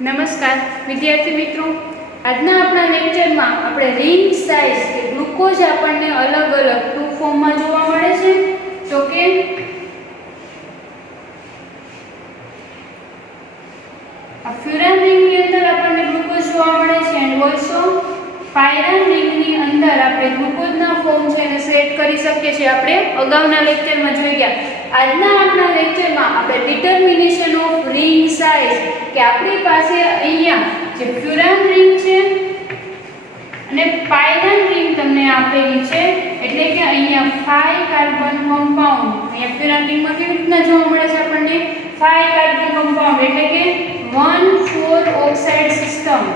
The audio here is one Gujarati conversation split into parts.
નમસ્કાર વિદ્યાર્થી મિત્રો, આજના આપણા લેક્ચરમાં આપણે રિંગ સાઇઝ કે ગ્લુકોઝ આપણને અલગ અલગ ટુ ફોર્મમાં જોવા મળે છે. તો કે આ ફ્યુરાન રિંગની અંદર આપણને ગ્લુકોઝ જોવા મળે છે એન્ડ ઓલસો પાયરાન રિંગની અંદર આપણે ગ્લુકોઝના ફોર્મ છે એને સેટ કરી શકીએ છીએ. આપણે અગાઉના લેક્ચરમાં જોઈ ગયા. આજના આપણા લેક્ચરમાં આપણે ડિટર્મિનેશન ઓફ રિંગ સાઇઝ કે આપણી પાસે અહીંયા જે ફ્યુરાન રિંગ છે અને પાયરાન રિંગ તમને આપેલી છે, એટલે કે અહીંયા 5 કાર્બન કમ્પાઉન્ડ, અહીંયા ફ્યુરાન રિંગમાં કેવી રીતના જોવા મળે છે આપણને 5 કાર્બન કમ્પાઉન્ડ એટલે કે 1,4 ઓક્સાઇડ સિસ્ટમ,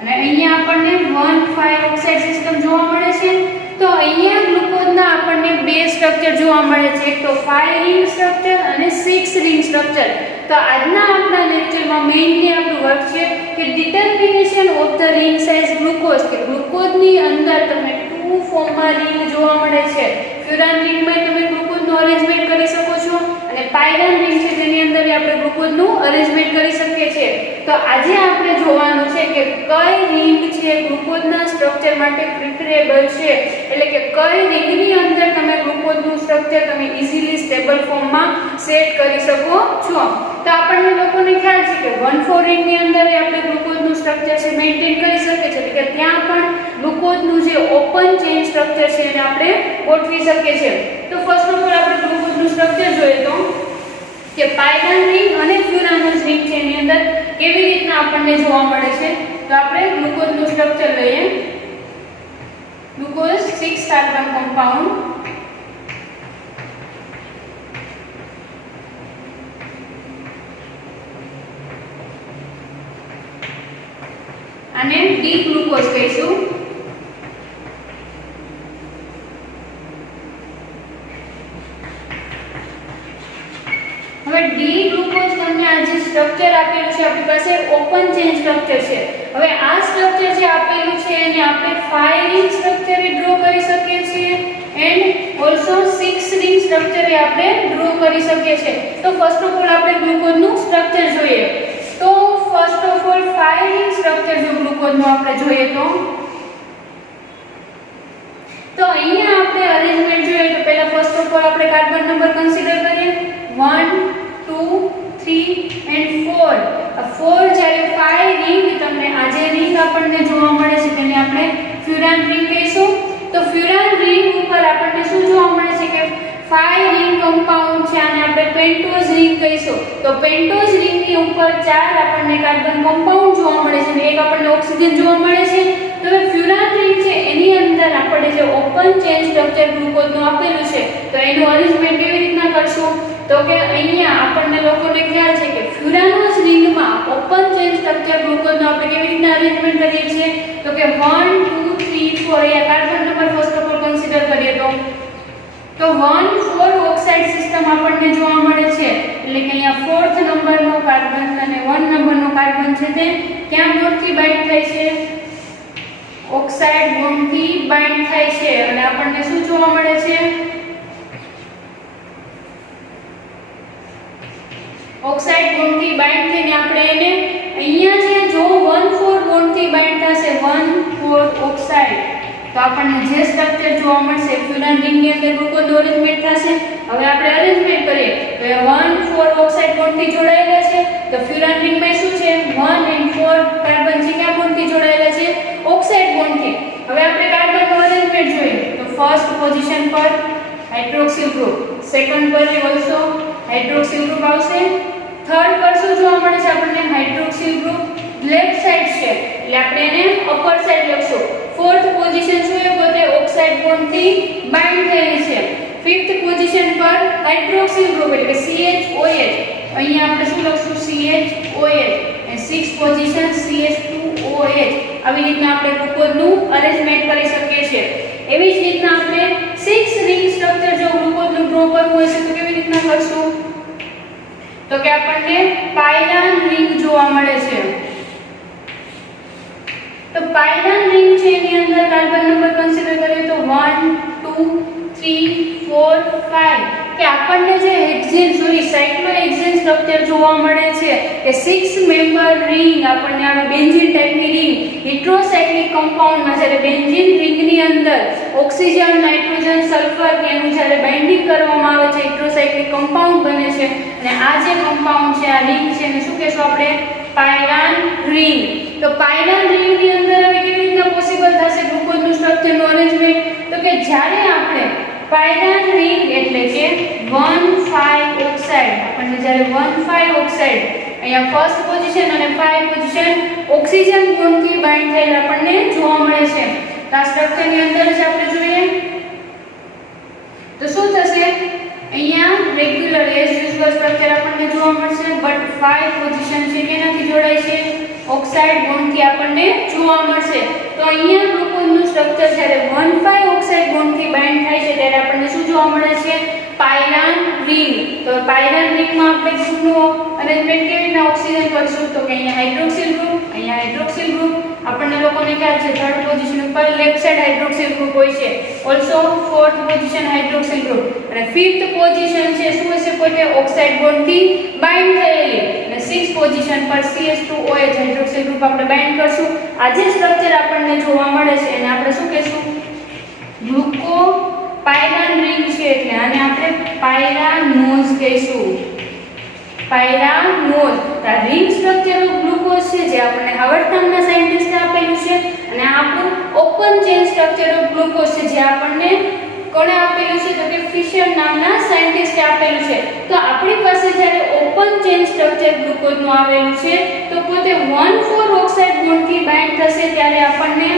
અને અહીંયા આપણને 1,5 ઓક્સાઇડ સિસ્ટમ જોવા મળે છે. તો અહીંયા ગ્લુકોઝના આપણને બે સ્ટ્રક્ચર જોવા મળે છે, એક તો 5 રિંગ સ્ટ્રક્ચર અને 6 રિંગ સ્ટ્રક્ચર. તો આજના આપણા લેક્ચરમાં મેઇનલી આપણું વર્ક છે કે determination of the ring size glucose, કે ગ્લુકોઝની અંદર તમને ટુ ફોર્મમાં રિંગ જોવા મળે છે. ફ્યુરાન રિંગમાં તમે ગ્લુકોઝનું અરેન્જમેન્ટ કરી શકો છો અને પાયરાન રિંગ છે તેની અંદર આપણે ગ્લુકોઝનું અરેન્જમેન્ટ કરી શકીએ છીએ. તો આજે આપણે જોવાનું છે કે કઈ રિંગ છે ગ્લુકોઝના સ્ટ્રક્ચર માટે પ્રિફરેબલ છે, એટલે કે કઈ રિંગની અંદર તમે ગ્લુકોઝનું સ્ટ્રક્ચર તમે ઈઝીલી સ્ટેબલ ફોર્મમાં સેટ કરી શકો છો. તો આપણને લોકોને ખ્યાલ છે કે 1,4 રિંગની અંદર આપણે ગ્લુકોઝનું સ્ટ્રક્ચર છે મેન્ટેન કરી શકીએ છીએ, એટલે કે ત્યાં પણ ગ્લુકોઝનું જે ઓપન ચેઇન સ્ટ્રક્ચર છે એને આપણે ગોઠવી શકીએ છીએ. તો ફર્સ્ટ ઓફ ઓલ આપણે ગ્લુકોઝનું સ્ટ્રક્ચર જોઈએ તો કે પાયરાન રિંગ અને ફ્યુરાનસ રિંગ છે એની અંદર કેવી રીતના આપણને જોવા મળે છે. તો આપણે ગ્લુકોઝનું સ્ટ્રક્ચર લઈએ. ગ્લુકોઝ 6 કાર્બન કમ્પાઉન્ડ, આને ડી ગ્લુકોઝ કહીશું. હવે ડી ગ્લુકોઝ તમને આ જે સ્ટ્રક્ચર આપેલું છે આપણી પાસે ઓપન ચેન સ્ટ્રક્ચર છે. હવે આ સ્ટ્રક્ચર જે આપેલું છે એને આપણે 5 રિંગ સ્ટ્રક્ચર ડ્રો કરી શકીએ છીએ એન્ડ ઓલસો 6 રિંગ સ્ટ્રક્ચર આપણે ડ્રો કરી શકીએ છીએ. તો ફર્સ્ટ ઓફ ઓલ આપણે ગ્લુકોઝનું સ્ટ્રક્ચર જોઈએ. તો first of all 5 ring structure જો ગ્લુકોઝનું આપણે જોઈએ તો અહીંયા આપણે અરેન્જમેન્ટ જોઈએ તો પહેલા ફર્સ્ટ ઓફ ઓલ આપણે કાર્બન નંબર કન્સિડર કરીએ 1 2 3 એન્ડ 4. આ 4 જ્યારે 5 રિંગ તમને આ જે રિંગ આપણને જોવા મળે છે તેને આપણે ફ્યુરાન રિંગ કહીશું. તો ફ્યુરાન રિંગ ઉપર આપણને શું જોવા મળે છે કે 5 રિંગ કમ્પાઉન્ડ છે અને આપણે પેન્ટોઝ રિંગ કહીશું. તો પેન્ટોઝ રિંગની ઉપર 4 આપણને કાર્બન કમ્પાઉન્ડ જોવા મળે છે અને એક આપણને ઓક્સિજન જોવા મળે છે. તો ફ્યુરાન રિંગ છે એની અંદર આપણે જે ઓપન ચેન સ્ટ્રક્ચર ગ્લુકોઝનું આપેલું છે તો એનું અરેન્જમેન્ટ કેવી રીતના કરશું. તો કે અહીંયા આપણને લોકોને ખ્યાલ છે કે ફ્યુરાનોસ રિંગમાં ઓપન ચેન સ્ટ્રક્ચર ગ્લુકોઝનું આપણે કેવી રીતના અરેન્જમેન્ટ કરીએ છીએ. તો કે 1 2 3 4 અહીંયા carbon number first of all consider કરીએ તો 1,4 ઓક્સાઇડ સિસ્ટમ આપણને જોવા મળે છે, એટલે કે અહીંયા 4th નંબરનો કાર્બન અને 1 નંબરનો કાર્બન છે તે ક્યાં બોન્ડથી બાઇન્ડ થાય છે, ઓક્સાઇડ બોન્ડથી બાઇન્ડ થાય છે. અને આપણને શું જોવા મળે છે, ઓક્સાઇડ બોન્ડથી બાઇન્ડ થઈને આપણે એને અહીંયા છે જો 1,4 બોન્ડથી બાઇન્ડ થશે 1,4 ઓક્સાઇડ તો આપણને જે સ્ટ્રક્ચર જોવા મળશે ફ્યુરાન રિંગની અંદર ગ્લુકોઝનું અરેન્જમેન્ટ થશે. હવે આપણે અરેન્જમેન્ટ કરીએ તો 1,4 ઓક્સાઇડ બોન્ડથી જોડાયેલા છે. તો ફ્યુરાન રિંગમાં શું છે 1 and 4 કાર્બન છે ક્યાં બોન્ડથી જોડાયેલા છે, ઓક્સાઇડ બોન્ડથી. હવે આપણે કાર્બનનું અરેન્જમેન્ટ જોઈએ તો ફર્સ્ટ પોઝિશન પર હાઇડ્રોક્સિલ ગ્રુપ, સેકન્ડ પર ઓલસો હાઇડ્રોક્સિલ ગ્રુપ આવશે, થર્ડ પર શું જોવા મળે છે આપણને હાઇડ્રોક્સિલ ગ્રુપ લેફ્ટ સાઈડ છે એટલે આપણે એને અપર સાઈડ લખશું. ફોર્થ પોઝિશન શું છે પોતે ઓક્સાઇડ બોન્ડથી બાઇન્ડ થયેલી છે. ફિફ્થ પોઝિશન પર હાઇડ્રોક્સિલ ગ્રુપ એટલે કે CHOH, અહીંયા આપણે શું લખશું CHOH, અને સિક્સ્થ પોઝિશન CH2OH. આવી રીતના આપણે ગ્લુકોઝનું અરેન્જમેન્ટ કરી શકીએ છીએ. એવી જ રીતના આપણે 6 રિંગ સ્ટ્રક્ચર જો ગ્લુકોઝનું ડ્રો કરવું હોય છે તો કેવી રીતના કરશું. તો કે આપણને પાયરાન રિંગ જોવા મળે છે. તો પાયરાન રિંગ છે એની અંદર કાર્બન નંબર કન્સિડર કરીએ તો 1 2 3 4 5 કે આપણને જે સાયક્લોહેક્સેન સ્ટ્રક્ચર જોવા મળે છે કે 6 મેમ્બર રિંગ આપણને આવે બેન્ઝીન ટાઈપની રિંગ હેટ્રોસાયક્લિક કમ્પાઉન્ડમાં જ્યારે બેન્ઝીન રિંગની અંદર ઓક્સિજન નાઇટ્રોજન સલ્ફર કે એનું જ્યારે બાઇન્ડિંગ કરવામાં આવે છે હેટ્રોસાયક્લિક કમ્પાઉન્ડ બને છે અને આ જે કમ્પાઉન્ડ છે આ રિંગ છે એને શું કહેશું આપણે પાયરાન રિંગ તો પાયરાન રિંગની અંદર હવે કેવી રીતના પોસિબલ થશે ગ્લુકોઝનું સ્ટ્રક્ચરનું અરેન્જમેન્ટ તો કે જ્યારે આપણે પાયરાન રિંગ એટલે કે 1,5 ઓક્સાઇડ આપણને જ્યારે 1,5 ઓક્સાઇડ અહીંયા ફર્સ્ટ પોઝિશન અને 5 પોઝિશન ઓક્સિજન બોન્ડથી બાઇન્ડ થયેલ આપણને જોવા મળે છે તો આ સ્ટ્રક્ચરની અંદર જ આપણે જોઈએ તો શું થશે અહીંયા રેગ્યુલર એઝ યુઝ્યુઅલ સ્ટ્રક્ચર આપણને જોવા મળશે બટ 5 પોઝિશન છે કેનાથી જોડાય છે ઓક્સાઇડ બોન્ડથી આપણને જોવા મળશે તો અહીંયા ગ્લુકોઝનું સ્ટ્રક્ચર જ્યારે 1,5 ઓક્સાઇડ બોન્ડથી બાઇન્ડ થાય છે ત્યારે આપણને શું જોવા મળે છે પાયરાન રિંગ તો પાયરાન રિંગમાં આપણે ગ્રુપનું અરેન્જમેન્ટ કેવી રીતના ઓક્સિજન કરશું તો કે અહીંયા હાઇડ્રોક્સિલ ગ્રુપ આપણને લોકોને ખ્યાલ છે થર્ડ પોઝિશન ઉપર લેફ્ટ સાઈડ હાઇડ્રોક્સિલ ગ્રુપ હોય છે also fourth position hydroxyl group અને ફિફ્થ પોઝિશન છે શું હશે પોતે ઓક્સાઇડ બોન્ડથી બાઇન્ડ થયેલી અને સિક્સ્થ પોઝિશન પર CH2OH હાઇડ્રોક્સિલ ગ્રુપ આપણે બાઇન્ડ કરશું આ જે સ્ટ્રક્ચર આપણને જોવા મળે છે એને આપણે શું કહેશું ગ્લુકો પાયરાન રિંગ છે એટલે આને આપણે પાયરાનોઝ કહીશું પાયરાનોઝ આ રિંગ સ્ટ્રક્ચર ઓફ ગ્લુકોઝ છે જે આપણને હાવર્ડ નામના સાયન્ટિસ્ટે આપેલું છે અને આ આપણું open chain structure of glucose છે જે આપણને કોણે આપેલું છે તો કે ફિશર નામના સાયન્ટિસ્ટે આપેલું છે તો આપણી પાસે જ્યારે ઓપન ચેન સ્ટ્રક્ચર ગ્લુકોઝનું આવેલું છે તો પોતે 1,4 ઓક્સાઇડ બોન્ડથી બાઇન્ડ થશે ત્યારે આપણને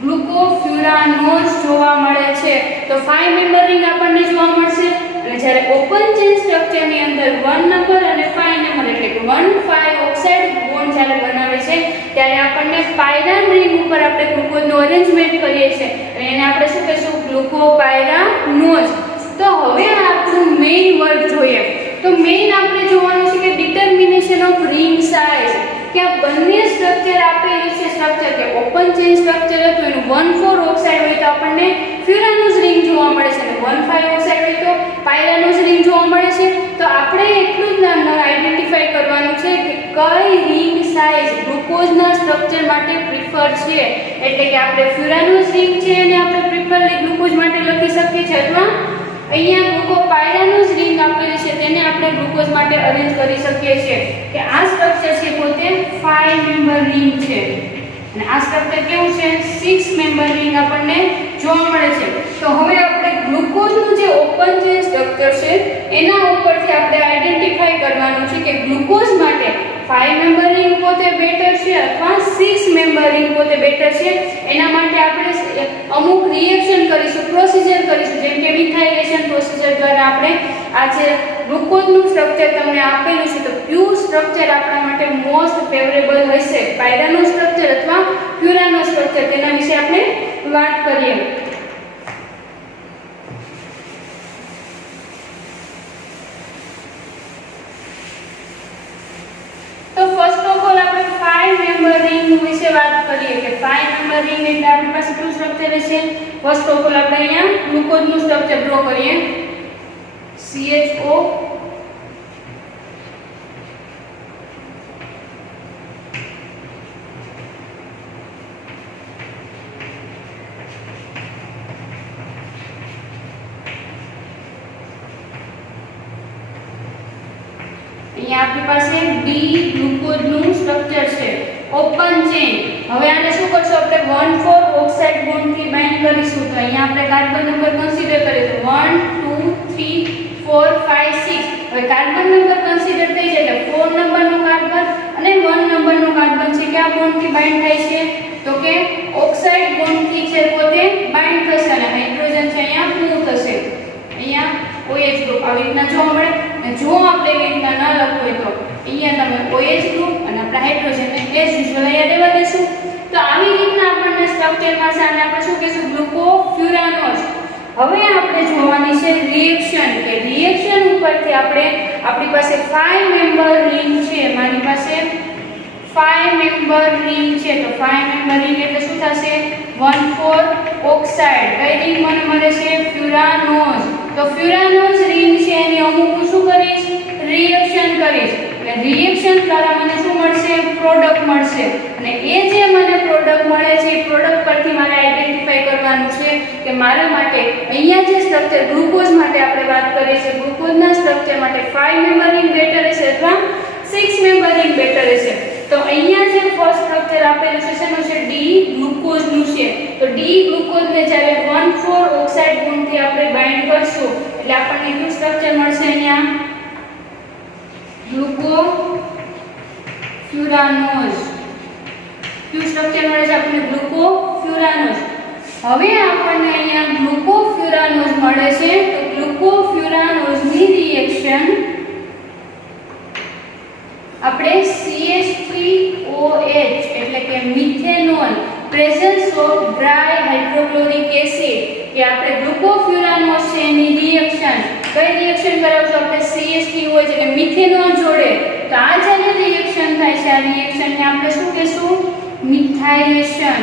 ગ્લુકોફ્યુરાનોઝ જોવા મળે છે તો 5 મેમ્બર રિંગ આપણને જોવા મળશે અને જ્યારે ઓપન ચેન સ્ટ્રક્ચરની અંદર 1 નંબર અને 5 નંબર એટલે કે 1,5 ઓક્સાઇડ બોન્ડ જ્યારે બનાવે છે ત્યારે આપણને પાયરાન રિંગ ઉપર આપણે ગ્લુકોઝનું અરેન્જમેન્ટ કરીએ છીએ અને એને આપણે શું કહીશું ગ્લુકોપાયરાનોઝ તો હવે આપણું મેઇન વર્ક જોઈએ તો મેઇન આપણે જોવાનું છે કે ડિટર્મિનેશન ઓફ રિંગ સાઇઝ કે આ બંને સ્ટ્રક્ચર આપેલી છે સ્ટ્રક્ચર કે ઓપન ચેન સ્ટ્રક્ચર હતું એનું 1,4 ઓક્સાઇડ હોય તો આપણને ફ્યુરાનોઝ રિંગ જોવા મળે છે અને 1,5 ઓક્સાઇડ હોય તો પાયરાનોઝ રિંગ જોવા મળે છે તો આપણે એટલું જ આઈડેન્ટિફાઈ કરવાનું છે કે કઈ રિંગ સાઇઝ ગ્લુકોઝના સ્ટ્રક્ચર માટે પ્રિફર છે એટલે કે આપણે ફ્યુરાનોઝ રિંગ છે એને આપણે પ્રિફરલી ગ્લુકોઝ માટે લખી શકીએ છીએ અથવા અહીંયા ગ્લુકોપાયરાનોઝ રિંગ આપેલી છે તેને આપણે ગ્લુકોઝ માટે અરેન્જ કરી શકીએ છીએ કે આ સ્ટ્રક્ચર છે પોતે 5 મેમ્બર રિંગ છે અને આ સ્ટ્રક્ચર કેવું છે 6 મેમ્બર રિંગ આપણને જોવા મળે છે તો હવે આપણે ગ્લુકોઝનું જે ઓપન ચેન સ્ટ્રક્ચર છે એના ઉપરથી આપણે આઈડેન્ટિફાઈ કરવાનું છે કે ગ્લુકોઝ માટે 5 મેમ્બર રિંગ પોતે બેટર છે અથવા 6 મેમ્બર રિંગ પોતે બેટર છે એના માટે આપણે અમુક રિએક્શન કરીશું પ્રોસિજર કરીશું જેમ કે મિથાઇલેશન પ્રોસિજર દ્વારા આપણે આ જે ગ્લુકોઝનું સ્ટ્રક્ચર તમને આપેલું છે તો કયું સ્ટ્રક્ચર આપણા માટે મોસ્ટ ફેવરેબલ હશે પાયરાનો સ્ટ્રક્ચર અથવા ફ્યુરાનો સ્ટ્રક્ચર તેના વિશે આપણે વાત કરીએ તો ફર્સ્ટ ઓફ ઓલ આપણે 5 મેમ્બર રિંગ વિશે વાત કરીએ કે 5 મેમ્બર રિંગ એટલે આપણી પાસે શું સ્ટ્રક્ચર છે ફર્સ્ટ ઓફ ઓલ આપણે અહીંયા ગ્લુકોઝનું સ્ટ્રક્ચર ડ્રો કરીએ CHO અહીંયા આપણી પાસે ડી ગ્લુકોઝનું સ્ટ્રક્ચર છે ઓપન ચેન હવે આને શું કરશું આપણે 1,4 ઓક્સાઇડ બોન્ડથી બાઇન્ડ કરીશું તો અહીંયા આપણે કાર્બન નંબર કન્સિડર કરીએ તો 1 2 3 4 5 6 હવે કાર્બન નંબર કન્સિડર થઈ જાય એટલે 4 નંબરનો કાર્બન અને 1 નંબરનો કાર્બન છે કયા બોન્ડથી બાઇન્ડ થાય છે તો કે ઓક્સાઇડ બોન્ડથી છે પોતે બાઇન્ડ થશે અને હાઇડ્રોજન છે અહીંયા મૂવ થશે અહીંયા OH ગ્રુપ આવી રીતના જોવા મળે અને જો આપણે એવી રીતના ન લખવું હોય તો અહીંયા તમે OH ગ્રુપ અને આપણે હાઇડ્રોજનને એસ યુઝ્યુઅલ અહીંયા દેવા દેશું તો આવી રીતના આપણને સ્ટ્રક્ચરમાં સામે આપણે શું કહીશું ગ્લુકોફ્યુરાનોઝ હવે આપણે જોવાની છે રિએક્શન કે રિએક્શન ઉપરથી આપણે આપણી પાસે 5 મેમ્બર રિંગ છે મારી પાસે 5 મેમ્બર રિંગ છે તો 5 મેમ્બર રિંગ એટલે શું થશે 1,4 ઓક્સાઇડ કઈ રિંગ મને મળે છે ફ્યુરાનોઝ તો તો ફ્યુરાનોઝ રિંગ છે એની અમુક હું શું કરીશ, રિએક્શન કરીશ, એટલે રિએક્શન દ્વારા મને શું મળશે, પ્રોડક્ટ મળશે, અને એ જે મને પ્રોડક્ટ મળે છે એ પ્રોડક્ટ પરથી મારે આઈડેન્ટિફાઈ કરવાનું છે કે મારા માટે અહીંયા જે સ્ટ્રક્ચર ગ્લુકોઝ માટે આપણે વાત કરીએ છીએ, ગ્લુકોઝના સ્ટ્રક્ચર માટે 5 મેમ્બર રિંગ બેટર હશે અથવા 6 મેમ્બર રિંગ બેટર હશે. તો અહીંયા જે ફર્સ્ટ સ્ટ્રક્ચર આપેલું છે શેનું છે, ડી ગ્લુકોઝનું છે. તો ડી ગ્લુકોઝને જ્યારે 1,4 ઓક્સાઇડ બોન્ડથી આપણે બાઇન્ડ કરશું એટલે આપણને કયું સ્ટ્રક્ચર મળશે, અહીંયા ગ્લુકોફ્યુરાનોઝ. કયું સ્ટ્રક્ચર મળે છે આપણને, ગ્લુકોફ્યુરાનોઝ. હવે આપણને અહીંયા ગ્લુકોફ્યુરાનોઝ મળે છે. તો ગ્લુકોફ્યુરાનોઝની રિએક્શન આપણે CH3OH એટલે કે methanol presence of dry hydrochloric acid કે આપણે ગ્લુકોફ્યુરાનોઝ છે એની રિએક્શન કઈ રિએક્શન કરાવશું આપણે, CH3OH એટલે મિથેનોલ જોડે. તો આ જ્યારે રિએક્શન થાય છે આ રિએક્શનને આપણે શું કહેશું, મિથાઇલેશન.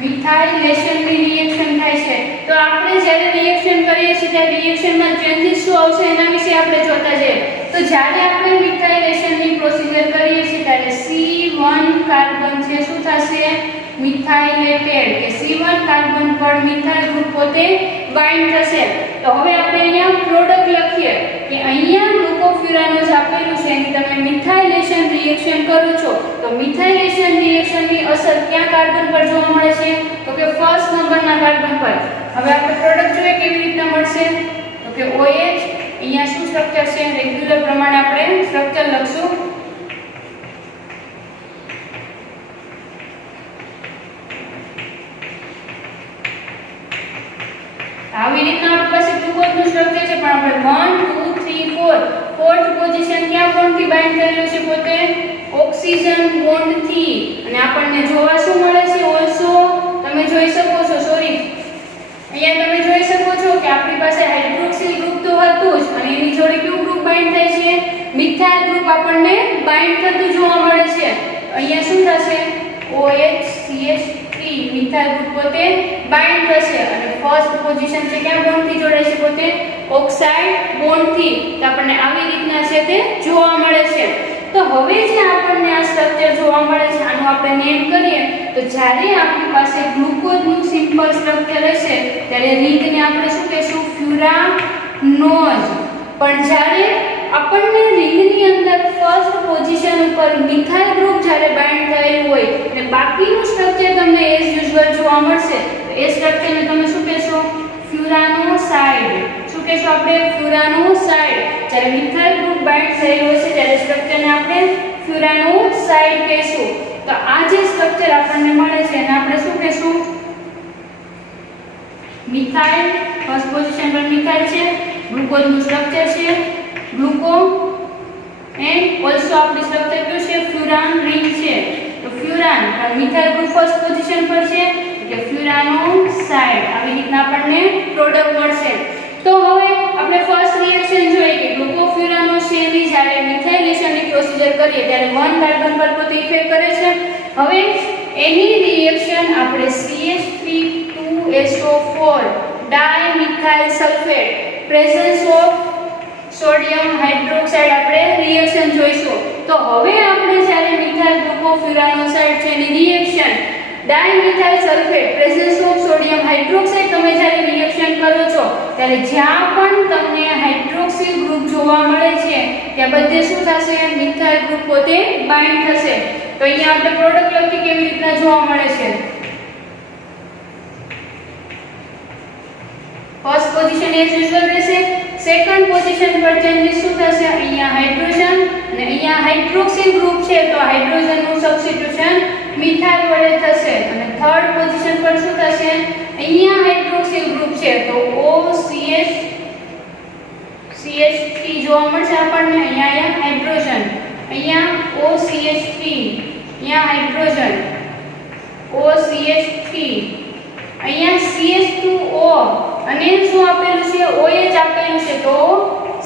મિથાઇલેશનની રિએક્શન થાય છે. તો આપણે જ્યારે રિએક્શન કરીએ છીએ ત્યારે રિએક્શનમાં ચેન્જીસ શું આવશે એના વિશે આપણે જોતા જઈએ. તો જ્યારે આપણે મિથાઇલેશનની પ્રોસિજર કરીએ છીએ ત્યારે C1 કાર્બન છે શું થશે, મિથાઇલેટેડ કે C1 કાર્બન પર મિથાઇલ ગ્રુપ પોતે બાઇન્ડ થશે. તો હવે આપણે અહીંયા પ્રોડક્ટ લખીએ કે અહીંયા ગ્લુકોફ્યુરાનોઝ આપેલું છે એની તમે મિથાઇલેશન રિએક્શન કરો છો. તો મિથાઇલેશન રિએક્શનની અસર ક્યાં કાર્બન પર જોવા મળે છે, તો કે ફર્સ્ટ નંબરના કાર્બન પર. હવે આપણે પ્રોડક્ટ જોઈએ કેવી રીતના મળશે, તો કે OH અહીંયા શું સ્ટ્રક્ચર છે, રેગ્યુલર પ્રમાણે આપણે સ્ટ્રક્ચર લખશું. આવી રીતના આપણી પાસે ગ્લુકોઝનું સ્ટ્રક્ચર છે પણ આપણે 1 2 3 4 ફોર્થ પોઝિશન ક્યાં બોન્ડથી બાઇન્ડ થયેલું છે, પોતે ઓક્સિજન બોન્ડથી. અને આપણને જોવા શું મળે છે, ઓલસો તમે જોઈ શકો છો, સોરી અહીંયા તમે જોઈ શકો છો કે આપણી પાસે હાઇડ્રોક્સિલ ગ્રુપ તો હતું જ અને એની જોડે કયું ગ્રુપ બાઇન્ડ થાય છે, મિથાઇલ ગ્રુપ આપણને બાઇન્ડ થતું જોવા મળે છે. અહીંયા શું થશે, OHCH3 મિથાઇલ ગ્રુપ પોતે બાઇન્ડ થશે અને ફર્સ્ટ પોઝિશન છે ક્યાં બોન્ડથી જોડાય છે, પોતે ઓક્સાઇડ બોન્ડથી. તો આપણને આવી રીતના છે તે જોવા મળે છે. તો હવે જે આપણને આ સ્ટ્રક્ચર જોવા મળે છે આનું આપણે નેમ કરીએ તો જ્યારે આપણી પાસે ગ્લુકોઝનું સિમ્પલ સ્ટ્રક્ચર હશે ત્યારે રિંગને આપણે શું કહેશું, ફ્યુરાનોઝ. પણ જ્યારે આપણને રિંગની અંદર ફર્સ્ટ પોઝિશન ઉપર મિથાઇલ ગ્રુપ જ્યારે બાઇન્ડ થયેલું હોય અને બાકીનું સ્ટ્રક્ચર તમને એઝ યુઝ્યુઅલ જોવા મળશે તો એ સ્ટ્રક્ચરને તમે શું કહેશો, ફ્યુરાનોસાઇડ. શું કહેશો આપણે, ફ્યુરાનોસાઇડ. જ્યારે મિથાઇલ ગ્રુપ બાઇન્ડ થયેલું હશે ત્યારે સ્ટ્રક્ચરને આપણે ફ્યુરાનોસાઇડ કહેશું. તો આ જે સ્ટ્રક્ચર આપણને મળે છે એને આપણે શું કહેશું, મિથાઇલ. ફર્સ્ટ પોઝિશન પર મિથાઇલ છે, ગ્લુકોઝનું સ્ટ્રક્ચર છે ગ્લુકો એન્ડ ઓલસો આપણી સ્ટ્રક્ચર કયું છે, ફ્યુરાન રિંગ છે. તો ફ્યુરાન પણ મિથાઇલ ગ્રુપ ફર્સ્ટ પોઝિશન પર છે એટલે ફ્યુરાનોસાઇડ. આવી રીતના આપણને પ્રોડક્ટ મળશે. તો હવે આપણે ફર્સ્ટ રિએક્શન જોઈએ કે ગ્લુકોફ્યુરાનોઝ છે એની જ્યારે મિથાઇલેશનની પ્રોસિજર કરીએ ત્યારે 1 કાર્બન પર પોતે ઇફેક્ટ કરે છે. હવે એની રિએક્શન આપણે CH3 dimethyl sulphate presence of sodium hydroxide આપણે રિએક્શન જોઈશું. તો હવે આપણે જ્યારે મિથાઇલ ગ્લુકોફ્યુરાનોસાઇડ છે એની reaction dimethyl sulphate presence of sodium hydroxide તમે જ્યારે રિએક્શન કરો છો ત્યારે જ્યાં પણ તમને હાઇડ્રોક્સિલ ગ્રુપ જોવા મળે છે ત્યાં બધે શું થશે, મિથાઇલ ગ્રુપ પોતે બાઇન્ડ થશે. તો અહીંયા આપણે પ્રોડક્ટ લખી કેવી રીતના જોવા મળે છે, ફર્સ્ટ પોઝિશન એઝ યુઝ્યુઅલ રહેશે. સેકન્ડ પોઝિશન પર ચેન્જીસ શું થશે, અહીંયા હાઇડ્રોજન અને અહીંયા હાઇડ્રોક્સિલ ગ્રુપ છે તો હાઇડ્રોજનનું સબસ્ટિટ્યુશન મિથાઇલ વડે થશે. અને થર્ડ પોઝિશન પર શું થશે, અહીંયા હાઇડ્રોક્સિલ ગ્રુપ છે તો OCH3 જોવા મળશે આપણને. અહીંયા હાઇડ્રોજન, અહીંયા OCH3, અહીંયા હાઇડ્રોજન OCH3, અહીંયા CH2O અને શું આપેલું છે, OH આપેલું છે તો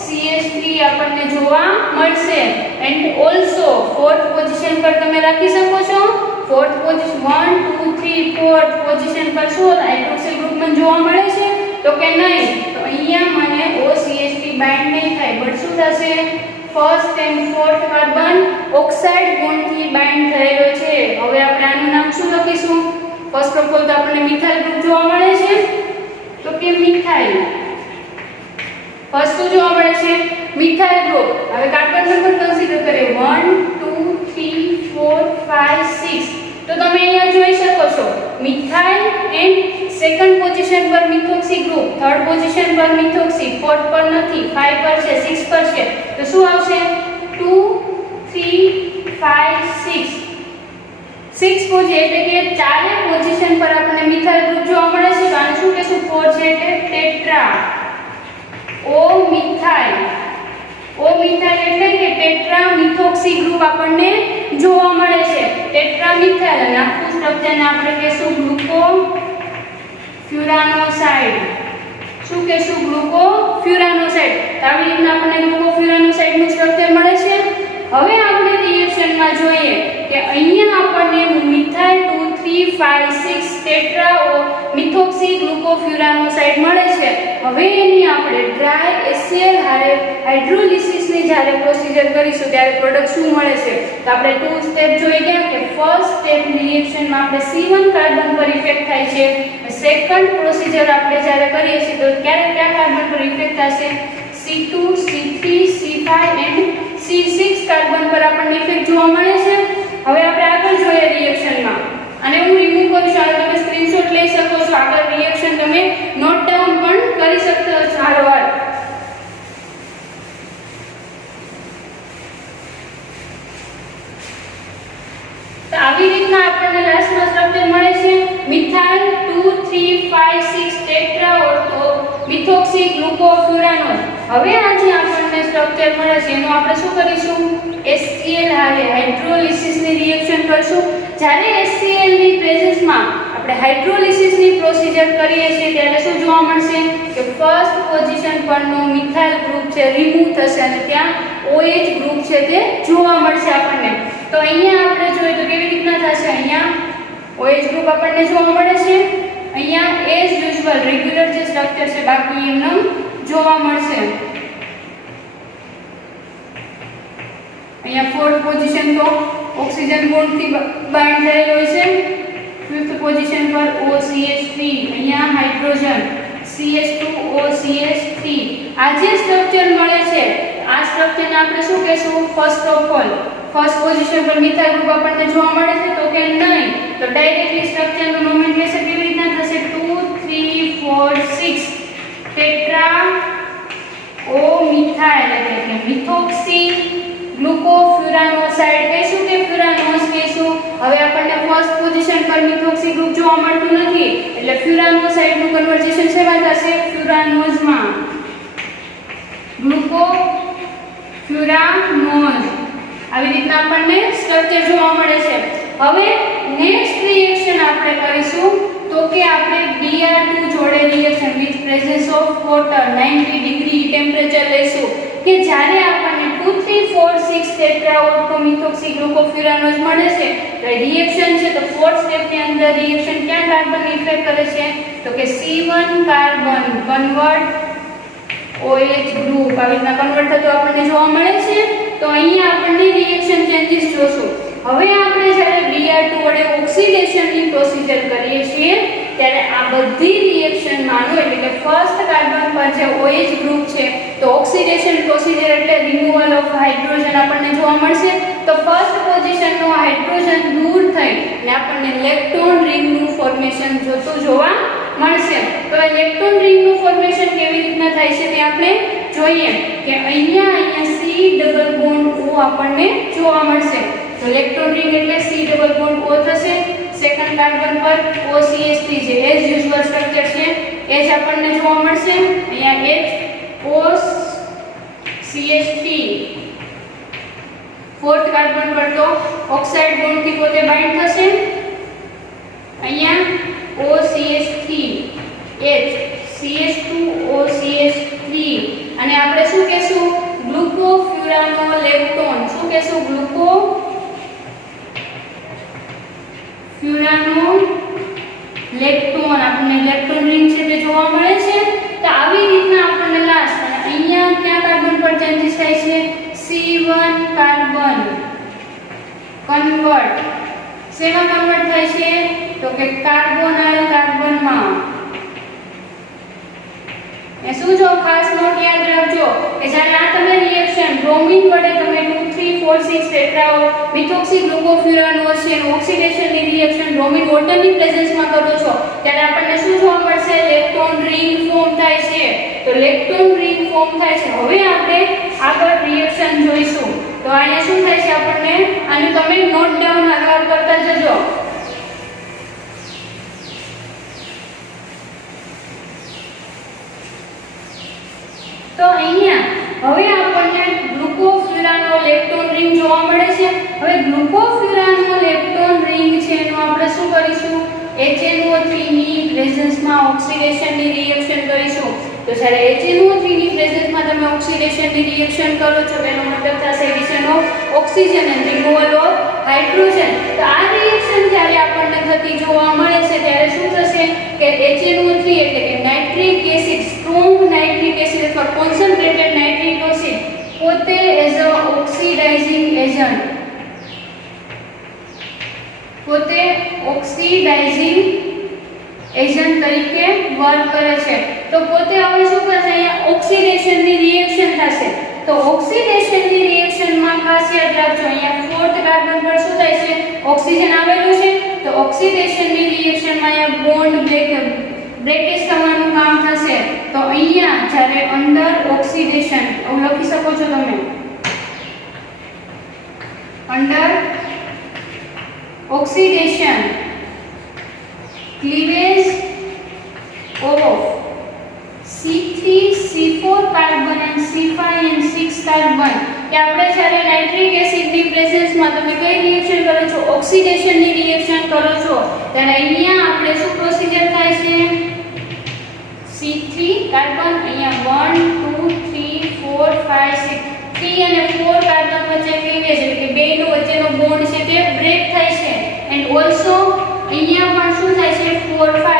CH3 આપણને જોવા મળશે. એન્ડ ઓલસો ફોર્થ પોઝિશન પર તમે રાખી શકો છો ફોર્થ પોઝિશન 1 2 3 ફોર્થ પોઝિશન પર શું હાઇડ્રોક્સિલ ગ્રુપ મને જોવા મળે છે? તો કે નહીં. તો અહીંયા મને OCH3 બાઇન્ડ નહીં થાય, બટ શું થશે? First and fourth carbon oxide બોન્ડથી બાઇન્ડ થયેલો છે. હવે આપણે આનું નામ શું લખીશું? ફર્સ્ટ ઓફ ઓલ તો આપણને મિથાઇલ ગ્રુપ જોવા મળે છે, તો કે મિથાઇલ. ફર્સ્ટ શું જોવા મળે છે? Methyl group. હવે કાર્બન નંબર કન્સિડર કરીએ 1 2 3 4 5 6. તો તમે અહીંયા જોઈ શકો છો મિથાઇલ એન્ડ સેકન્ડ પોઝિશન પર મિથોક્સી ગ્રુપ, થર્ડ પોઝિશન પર મિથોક્સી, ફોર્થ પર નથી, 5 પર છે, 6 પર છે. તો શું આવશે? 2 3 5 6. 6 પોઝિશન એટલે કે ચારે પોઝિશન પર આપણને મિથાઇલ ગ્રુપ જોવા મળે છે. તો આને શું કહેશું? 4 છે એટલે ટેટ્રા. ઓ મિથાઇલ. ઓ મિથાઇલ એટલે કે ટેટ્રા મિથોક્સી ગ્રુપ આપણને જોવા મળે છે. ટેટ્રા મિથાઇલ અને આખું સ્ટ્રક્ચરને આપણે કહેશું ગ્લુકો ફ્યુરાનોસાઇડ. શું કહેશું? ગ્લુકો ફ્યુરાનોસાઇડ. આવી રીતના આપણને ગ્લુકો ફ્યુરાનોસાઇડ નું સ્ટ્રક્ચર મળે છે. હવે આપણે રિએક્શનમાં જોઈએ કે અહીંયા આપણને મિથાઇલ 2 3 5 6 ટેટ્રા મિથોક્સી ગ્લુકોફ્યુરાનોસાઇડ મળે છે. હવે એની આપણે ડ્રાય HCl હારે હાઇડ્રોલિસિસની જ્યારે પ્રોસિજર કરીશું ત્યારે પ્રોડક્ટ શું મળે છે? તો આપણે 2 સ્ટેપ જોઈ ગયા કે ફર્સ્ટ સ્ટેપ રિએક્શનમાં આપણે C1 કાર્બન પર ઇફેક્ટ થાય છે. સેકન્ડ પ્રોસિજર આપણે જ્યારે કરીએ છીએ તો ક્યારે કયા કાર્બન પર ઇફેક્ટ થશે? C2 C3 C5 and C6 carbon પર આપણને ઇફેક્ટ જોવા મળે છે. હવે આપણે આગળ જોઈએ રિએક્શનમાં. અને હું રિમૂવ કરું છું, આ તમે સ્ક્રીનશોટ લઈ શકો છો. આગળ રિએક્શન તમે નોટ ડાઉન પણ કરી શકશો સારવાર. તો આવી રીતના આપણને લાસ્ટમાં સ્ટ્રક્ચર મળે છે મિથાઇલ 2 3 5 6 ટેટ્રા ઓર્થો મિથોક્સી ગ્લુકોફ્યુરાનોસ. હવે આ જે આપણને સ્ટ્રક્ચર મળે છે એનું આપણે શું કરીશું? HCl હારે હાઇડ્રોલિસિસની રિએક્શન કરશું. જ્યારે HCl ની પ્રેઝન્સમાં આપણે હાઇડ્રોલિસિસની પ્રોસિજર કરીએ છીએ ત્યારે શું જોવા મળશે? કે ફર્સ્ટ પોઝિશન પરનો મિથાઇલ ગ્રુપ છે રિમૂવ થશે અને ત્યાં OH ગ્રુપ છે તે જોવા મળશે આપણને. તો અહીંયા આપણે જોઈએ તો કેવી રીતના થશે? અહીંયા OH ગ્રુપ આપણને જોવા મળે છે. અહીંયા એઝ યુઝ્યુઅલ રેગ્યુલર જે સ્ટ્રક્ચર છે બાકી એમને જોવા મળશે. અહીંયા ફોર્થ પોઝિશન તો ઓક્સિજન બોન્ડથી બાઇન્ડ થયેલો હોય છે. ફિફ્થ પોઝિશન પર OCH3, અહીંયા હાઇડ્રોજન CH2OCH3. આ જે સ્ટ્રક્ચર મળે છે આ સ્ટ્રક્ચરને આપણે શું કહેશું? First of all first position પર મિથાઇલ ગ્રુપ આપણને જોવા મળે છે, તો કે નહીં. તો ડાયરેક્ટલી સ્ટ્રક્ચરનું નોમેનક્લેચર કેવી રીતના થશે? 2 3 4 6 ટેટ્રા ઓ મિથાઇલ એટલે કે મિથોક્સી ગ્લુકોફ્યુરાનોસાઇડ કહીશું કે ફ્યુરાનોસ કહીશું. હવે આપણને ફર્સ્ટ પોઝિશન પર મિથોક્સી ગ્રુપ જોવા મળતું નથી એટલે ફ્યુરાનોસાઇડ નું કન્વર્ઝેશન શેમાં થશે? ફ્યુરાનોઝમાં. ગ્લુકોફ્યુરાનોઝ. આવી રીતના આપણને સ્ટ્રક્ચર જોવા મળે છે. હવે નેક્સ્ટ રિએક્શન આપણે કરીશું તો કે આપણે Br2 જોડે reaction with presence of water 90 degree temperature લઈશું કે જ્યારે આપણને 2 3 4 6 ટેટ્રા ઓર્થોમિથોક્સી ગ્લુકોફ્યુરાનોઝ મળે છે તો રિએક્શન છે તો ફોર્થ સ્ટેપ ની અંદર રિએક્શન ક્યાં કાર્બન ઇફેક્ટ કરે છે? તો કે C1 carbon convert OH group આવી રીતના કન્વર્ટ થતો આપણને જોવા મળે છે. તો અહીંયા આપણને રિએક્શન ચેન્જીસ જોશું. હવે આપણે જ્યારે Br2 વડે ઓક્સિડેશનની પ્રોસિજર કરીએ છીએ ત્યારે આ બધી રિએક્શન માનો એટલે કે ફર્સ્ટ કાર્બન પર જે OH ગ્રુપ છે તો ઓક્સિડેશન પ્રોસિજર એટલે રિમૂવલ ઓફ હાઇડ્રોજન આપણને જોવા મળશે. તો ફર્સ્ટ પોઝિશનનો હાઇડ્રોજન દૂર થઈ અને આપણને લેક્ટોન રિંગનું ફોર્મેશન જોવા મળશે. તો આ લેક્ટોન રિંગનું ફોર્મેશન કેવી રીતના થાય છે તે આપણે જોઈએ કે અહીંયા C ડબલ બોન્ડ O આપણને જોવા મળશે. તો લેક્ટોન રિંગ એટલે C ડબલ બોન્ડ O થશે. સેકન્ડ કાર્બન પર OCH3 છે એઝ યુઝ્યુઅલ સ્ટ્રક્ચર છે એ જ આપણને જોવા મળશે. અહીંયા OCH3. ફોર્થ કાર્બન પર તો ઓક્સાઇડ બોન્ડથી પોતે બાઇન્ડ થશે. અહીંયા OCH3 H CH2OCH3 અને આપણે શું કહેશું? ગ્લુકોફ્યુરાનોલેક્ટોન. શું કહેશું? ફ્યુરાનો લેક્ટોન આપણને લેક્ટોન રિંગ છે તે જોવા મળે છે. તો આવી રીતના આપણને લાસ્ટ અને અહીંયા ક્યાં કાર્બન પર ચેન્જીસ થાય છે C1 કાર્બન કન્વર્ટ શેમાં કન્વર્ટ થાય છે તો કે કાર્બોનાઇલ કાર્બનમાં. એ શું જો ખાસ નોટ યાદ રાખજો કે જ્યારે આ તમે રિએક્શન બ્રોમિન વડે તમે 2 3 4 6 ટેટ્રાઓ મિથોક્સી ગ્લુકોફ્યુરાનો છે ઓક્સિડેશનની રિએક્શન બ્રોમિન વોટરની પ્રેઝન્સમાં કરો છો ત્યારે આપણને શું જોવા મળશે લેક્ટોન રિંગ ફોર્મ થાય છે. તો લેક્ટોન રિંગ ફોર્મ થાય છે. હવે આપણે આગળ રિએક્શન જોઈશું. તો અહીંયા શું થાય છે આપણને આને તમે નોટ ડાઉન આગળ કરતા જજો. તો અહીંયા હવે આપણને ગ્લુકોફ્યુરાનો લેક્ટોન રિંગ જોવા મળે છે. હવે ગ્લુકોફ્યુરાનો લેક્ટોન રિંગ છે એનું આપણે શું કરીશું HNO3 ની પ્રેઝન્સમાં ઓક્સિડેશનની રિએક્શન કરીશું. તો જ્યારે HNO3 ની પ્રેઝન્સમાં તમે ઓક્સિડેશનની રિએક્શન કરો છો તેનો મતલબ થશે addition of oxygen and removal of hydrogen. તો આ રિએક્શન જ્યારે આપણને થતી જોવા મળે છે ત્યારે શું થશે કે HNO3 એટલે કે nitric acid strong nitric acid અથવા કોન્સન્ટ્રેટેડ નાઇટ્રિક એસિડ પોતે એઝ અ ઓક્સિડાઇઝિંગ એજન્ટ પોતે ઓક્સિડાઇઝિંગ એજન્ટ તરીકે વર્ક કરે છે. તો પોતે હવે શું કરશે અહીંયા ઓક્સિડેશનની રિએક્શન થશે. તો ઓક્સિડેશનની રિએક્શનમાં ખાસ યાદ રાખજો અહીંયા ફોર્થ કાર્બન પર શું થાય છે ઓક્સિજન આવેલું છે. તો ઓક્સિડેશનની રિએક્શનમાં અહીંયા બોન્ડ બ્રેકેજ થવાનું કામ થશે. તો અહીંયા જ્યારે અંદર ઓક્સિડેશન લખી શકો છો તમે અંદર oxidation cleavage of C3C4 carbon and C5 and 6 carbon કે આપણે જ્યારે નાઇટ્રિક એસિડની પ્રેઝન્સમાં તમે કઈ રિએક્શન કરો છો ઓક્સિડેશનની રિએક્શન કરો છો ત્યારે અહીંયા આપણે શું પ્રોસિજર થાય છે C3 કાર્બન અહીંયા 1 2 3 4 5 6 3 અને 4 કાર્બન વચ્ચે ક્લીવેજ એટલે કે બેનો વચ્ચેનો બોન્ડ છે તે બ્રેક થાય છે. એન્ડ ઓલસો અહીંયા પણ શું થાય છે 4 5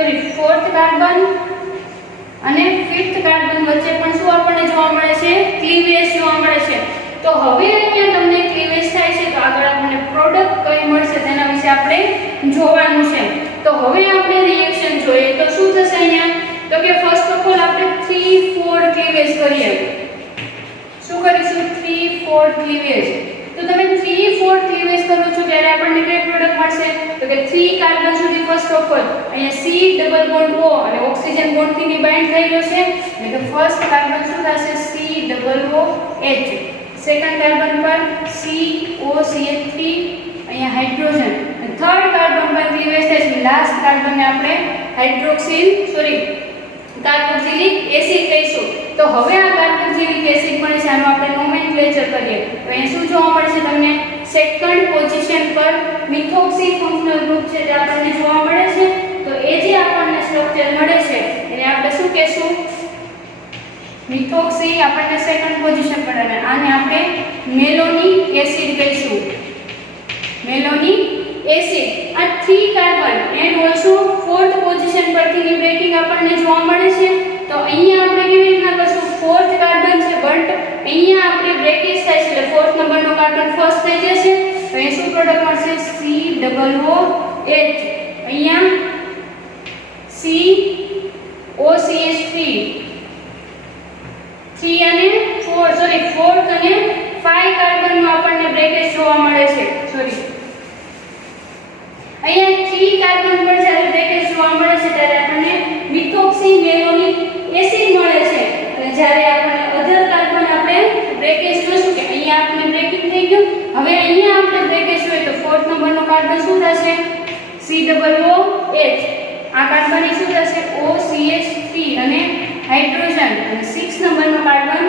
એટલે 4th કાર્બન અને 5th કાર્બન વચ્ચે પણ શું આપણને જોવા મળે છે ક્લીવેજ જોવા મળે છે. તો હવે અહીંયા તમને ક્લીવેજ થાય છે તો આગળ આપણને પ્રોડક્ટ કઈ મળશે તેના વિશે આપણે જોવાનું છે. તો હવે આપણે રિએક્શન જોઈએ તો શું થશે અહીંયા તો કે ફર્સ્ટ ઓફ ઓલ આપણે 3 4 ક્લીવેજ કરીએ. શું કરીશું 3 4 ક્લીવેજ. તો તમે 3 4 ક્લીવેજ કરો છો ત્યારે આપણને કઈ પ્રોડક્ટ મળશે તો કે 3 કાર્બન સુધી ફર્સ્ટ ઓફ ઓલ અહીંયા C ડબલ બોન્ડ O અને ઓક્સિજન બોન્ડ થી બાઇન્ડ થયેલો છે એટલે કે ફર્સ્ટ કાર્બન શું થશે C double O H. Second carbon પર COCH3 અહીંયા હાઇડ્રોજન. થર્ડ કાર્બન પર ક્લીવેજ થાય છે લાસ્ટ કાર્બનને આપણે કાર્બોક્સિલિક એસિડ કહીશું. તો હવે આ કાર્બોક્સિલિક એસિડ મળે છે આનું આપણે નોમેનક્લેચર કરીએ તો અહીંયા શું જોવા મળે છે તમને સેકન્ડ પોઝિશન પર મિથોક્સી ફંક્શનલ ગ્રુપ છે જે આપણને જોવા મળે છે. તો એ જે આપણને સ્ટ્રક્ચર મળે છે એને આપણે શું કહેશું મિથોક્સી આપણને સેકન્ડ પોઝિશન પર અને આને આપણે મેલોનિક એસિડ કહીશું. મેલોનિક એસિડ આ 3 carbon and also 4th position પરથી બ્રેકિંગ આપણને જોવા મળે છે. તો અહીંયા આપણે કેવી રીતના કરશું 4th કાર્બન છે બટ અહીંયા આપણે બ્રેકેજ થાય છે એટલે 4th નંબરનો કાર્બન ફર્સ્ટ થઈ જશે. તો એ શું પ્રોડક્ટ મળશે COOH અહીંયા COCH3 3 અને 4th અને 5 કાર્બનનો આપણને બ્રેકેજ જોવા મળે છે. અહીંયા 3 કાર્બન પર જ્યારે બ્રેકેજ જોવા મળે છે ત્યારે આપણને મિથોક્સી મેલોનિક એસિડ મળે છે અને જ્યારે આપણને અધર કાર્બન આપણે બ્રેકેજ જોઈશું કે અહીંયા આપણે બ્રેકિંગ થઈ ગયું. હવે અહીંયા આપણે બ્રેકેજ જોઈએ તો 4th નંબરનો કાર્બન શું થશે COOH. આ કાર્બન એ શું થશે OCH3 અને હાઇડ્રોજન અને 6 નંબરનો કાર્બન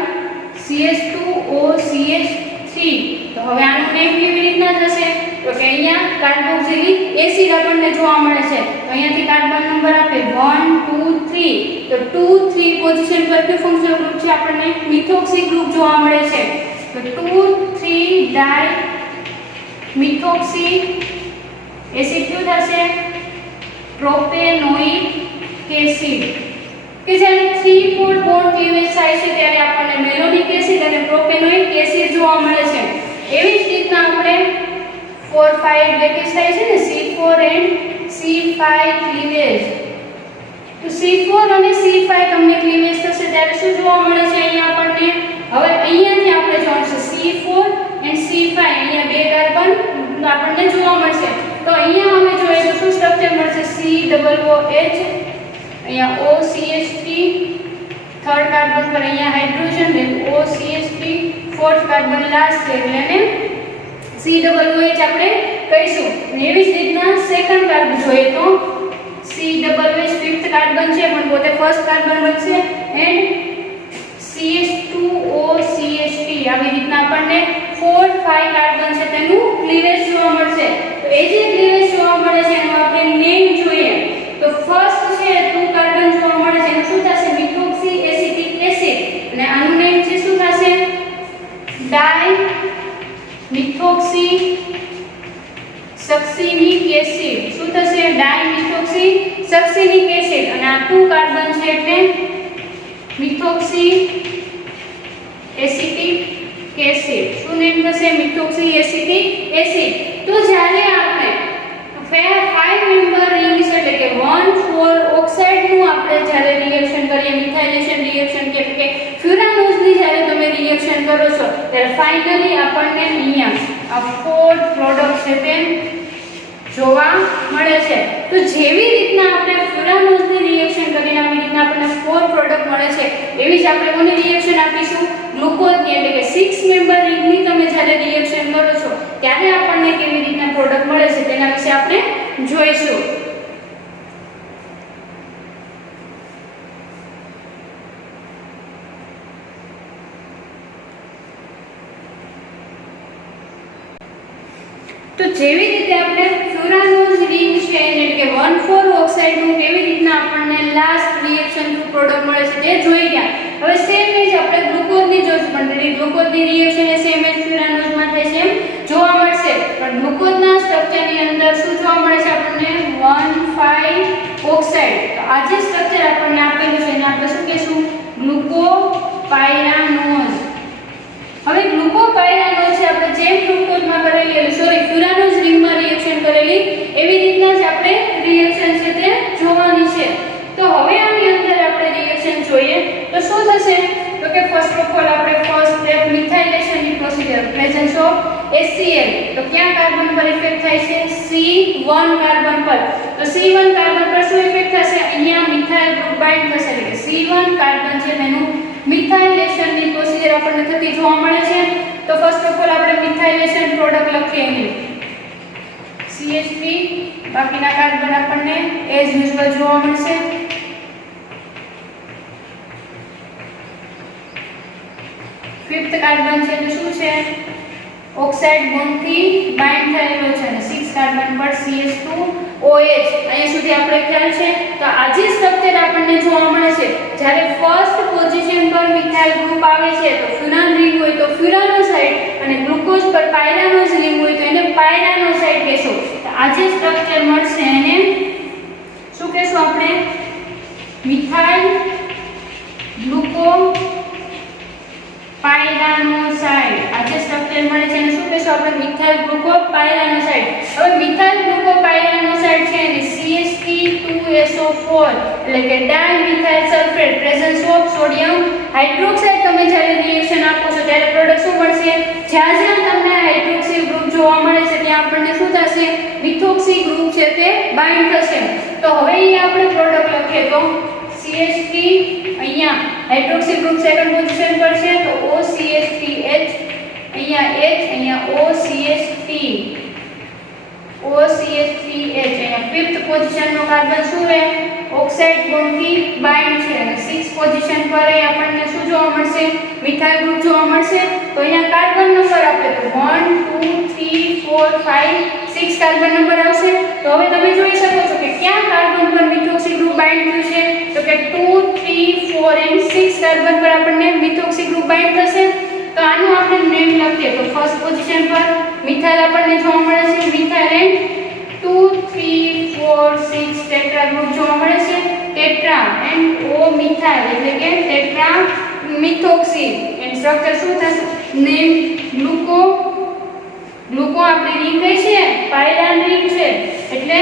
CH2OCH3. તો હવે આનું નેમ કેવી રીતના થશે તો કે અહીંયા કાર્બોક્સિલિક એસિડ આપણને જોવા મળે છે. તો અહીંયાથી કાર્બન નંબર આપે 1 2 3 તો 2 3 પોઝિશન પર કયું ફંક્શનલ ગ્રુપ છે આપણને મિથોક્સી ગ્રુપ જોવા મળે છે. તો 2 3 ડાઈ મિથોક્સી એસિડ કયું થશે? Propanoic acid. કે જ્યારે 3-4 બોન્ડ ક્લીવેજ થાય છે ત્યારે આપણને મેલોનિક એસિડ અને પ્રોપેનોઇક એસિડ જોવા મળે છે. એવી જ રીતના આપણે 4-5 લેકેજ થાય છે ને C4 and C5 ક્લીવેજ. તો C4 અને C5 તમને ક્લીવેજ થશે ત્યારે શું જોવા મળે છે અહીંયા આપણને? હવે અહીંયાથી આપણે જોઈશું C4 and C5 અહીંયા બે કાર્બન આપણને જોવા મળશે. તો અહીંયા અમે જોઈએ તો શું સ્ટ્રક્ચર મળશે? COOH, અહીંયા OCH3, થર્ડ કાર્બન પર અહીંયા hydrogen, then OCH3, fourth carbon last છે એટલે એને COOH આપણે કહીશું. એવી જ રીતના સેકન્ડ કાર્બન જોઈએ તો COOH ફિફ્થ કાર્બન છે પણ પોતે ફર્સ્ટ કાર્બન બનશે એન્ડ CH2OCH3 આવી રીતના આપણને 4-5 કાર્બન છે તેનું ક્લીવેજ જોવા મળશે. તો એ જે ક્લીવેજ જોવા મળે છે એનું આપણે નેમ જોઈએ તો ફર્સ્ટ છે 2 કાર્બન જોવા મળે છે એનું શું થશે? Methoxy acetic acid. અને આનું નેમ છે શું થશે? ડાઈ મિથોક્સી સક્સિનિક એસિડ. શું થશે? ડાઈ મિથોક્સી સક્સિનિક એસિડ. અને આ 2 કાર્બન છે એટલે મિથોક્સી એસિટિક એસિડ. શું નેમ થશે? Methoxy acetic acid. તો જ્યારે આપણે 5 મેમ્બર રિંગ્સ એટલે કે 1,4 ઓક્સાઇડ નું આપણે જ્યારે રિએક્શન કરીએ મિથાઇલેશન રિએક્શન કે ફ્યુરાનોઝની જ્યારે તમે રિએક્શન કરો છો ત્યારે ફાઇનલી આપણને અહીંયા આ 4 પ્રોડક્ટ છે તે જોવા મળે છે. તો જેવી રીતના આપણે ફ્યુરાનોઝની રિએક્શન કરીને આવી રીતના આપણને 4 પ્રોડક્ટ મળે છે એવી જ આપણે કોની રિએક્શન આપીશું? ગ્લુકોઝની એટલે કે 6 મેમ્બર રિંગની તમે જ્યારે રિએક્શન કરો છો ત્યારે આપણને કેવી રીતના પ્રોડક્ટ મળે છે તેના વિશે આપણે જોઈશું. તો જેવી રીતે આપણે ફ્યુરાનોઝ રિંગ છે એટલે કે 1,4 ઓક્સાઇડ નું કેવી રીતના આપણને લાસ્ટ રિએક્શન થ્રુ પ્રોડક્ટ મળે છે તે જોઈ ગયા. હવે સેમ એ જ આપણે ગ્લુકોઝની ગ્લુકોઝની રિએક્શન એ સેમ એ ફ્યુરાનોઝમાં થાય છે એમ જોવા મળશે. પણ ગ્લુકોઝના સ્ટ્રક્ચરની અંદર શું જોવા મળે છે આપણને? 1,5 ઓક્સાઇડ. તો આ જે સ્ટ્રક્ચર આપણને આપેલું છે એને આપણે શું કહીશું? ગ્લુકોપાયરાનોઝ. હવે ગ્લુકોપાયરાનોઝ છે આપણે જેમ ગ્લુકોઝમાં કરેલી ફ્યુરાનોઝ રિંગમાં રિએક્શન કરેલી એવી રીતના જ આપણે રિએક્શન છે તે જોવાની છે. તો હવે આની અંદર આપણે રિએક્શન જોઈએ તો શું થશે? તો કે ફર્સ્ટ ઓફ ઓલ આપણે ફર્સ્ટ સ્ટેપ મિથાઇલેશનની પ્રોસિજર પ્રેઝન્સ ઓફ HCl. તો ક્યાં કાર્બન પર ઇફેક્ટ થાય છે? C1 કાર્બન પર. તો C1 કાર્બન પર શું ઇફેક્ટ થશે? અહીંયા મિથાઇલ ગ્રુપ બાઇન્ડ થશે એટલે કે C1 કાર્બન છે તેનું મિથાઇલેશનની પ્રોસિજર આપણને થતી જોવા મળે છે. તો ફર્સ્ટ ઓફ ઓલ આપણે મિથાઇલેશન પ્રોડક્ટ લખીએ અહીં CH3, બાકીના કાર્બન આપણને એઝ યુઝ્યુઅલ જોવા મળશે. ફિફ્થ કાર્બન છે તો શું છે? ઓક્સાઇડ બોન્ડથી બાઇન્ડ થયેલો છે અને 6 કાર્બન પર CH2OH. અહીંયા સુધી આપણે ખ્યાલ છે. તો આ જે સ્ટ્રક્ચર આપણને જોવા મળે છે જ્યારે ફર્સ્ટ પોઝિશન પર મિથાઇલ ગ્રુપ આવે છે તો ફ્યુરાન રિંગ હોય તો ફ્યુરાનોસાઇડ અને ગ્લુકોઝ પર પાયરાનોઝ રિંગ હોય તો એને પાયરાનોસાઇડ કહેશું. તો આ જે સ્ટ્રક્ચર મળશે એને શું કહેશું આપણે? Methyl gluco pyranoside. આ જે સ્ટ્રક્ચર મળે છે એને શું કહેશું આપણે? Methyl glucopyranoside. હવે મિથાઇલ ગ્લુકોપાયરાનોસાઇડ છે એને CH3 2SO4 એટલે કે dimethyl sulphate presence of sodium hydroxide. તમે જ્યારે રિએક્શન આપો છો ત્યારે પ્રોડક્ટ શું મળશે? જ્યાં જ્યાં તમને હાઇડ્રોક્સિલ ગ્રુપ જોવા મળે છે ત્યાં આપણને શું થશે? મિથોક્સી ગ્રુપ છે તે બાઇન્ડ થશે. તો હવે અહીંયા આપણે પ્રોડક્ટ લખીએ તો CH3 અહીંયા હાઇડ્રોક્સી ગ્રુપ સેકન્ડ પોઝિશન પર છે તો OCH3H અહીંયા H અહીંયા OCH3 અહીંયા ફિફ્થ પોઝિશન નો કાર્બન શું રહે? ઓક્સાઇડ બોન્ડથી બાઇન્ડ છે અને 6 પોઝિશન પર આપણને શું જોવા મળશે? મિથાઇલ ગ્રુપ જોવા મળશે. તો અહીંયા કાર્બન નંબર આપે તો 1 2 3 4 5 6 કાર્બન નંબર આવશે. તો હવે તમે જોઈ શકો છો કે ક્યાં કાર્બન પર મિથોક્સી ગ્રુપ બાઇન્ડ થયું છે? તો કે 2 3 4 and 6 કાર્બન પર આપણને મિથોક્સી ગ્રુપ બાઇન્ડ થશે. તો આનું આપણે નેમ લખીએ તો ફર્સ્ટ પોઝિશન પર મિથાઇલ આપણને જોવા મળે છે મિથાઇલ એન્ડ 2 કેવા ગ્રુપ જોવા મળે છે ટેટ્રા એન્ડ ઓ મિથાઇલ એટલે કે ટેટ્રા મિથોક્સી એન્ડ સ્ટ્રક્ચર શું થશે નેમ ગ્લુકો આપણી રિંગ કઈ છે પાયરાન રિંગ છે એટલે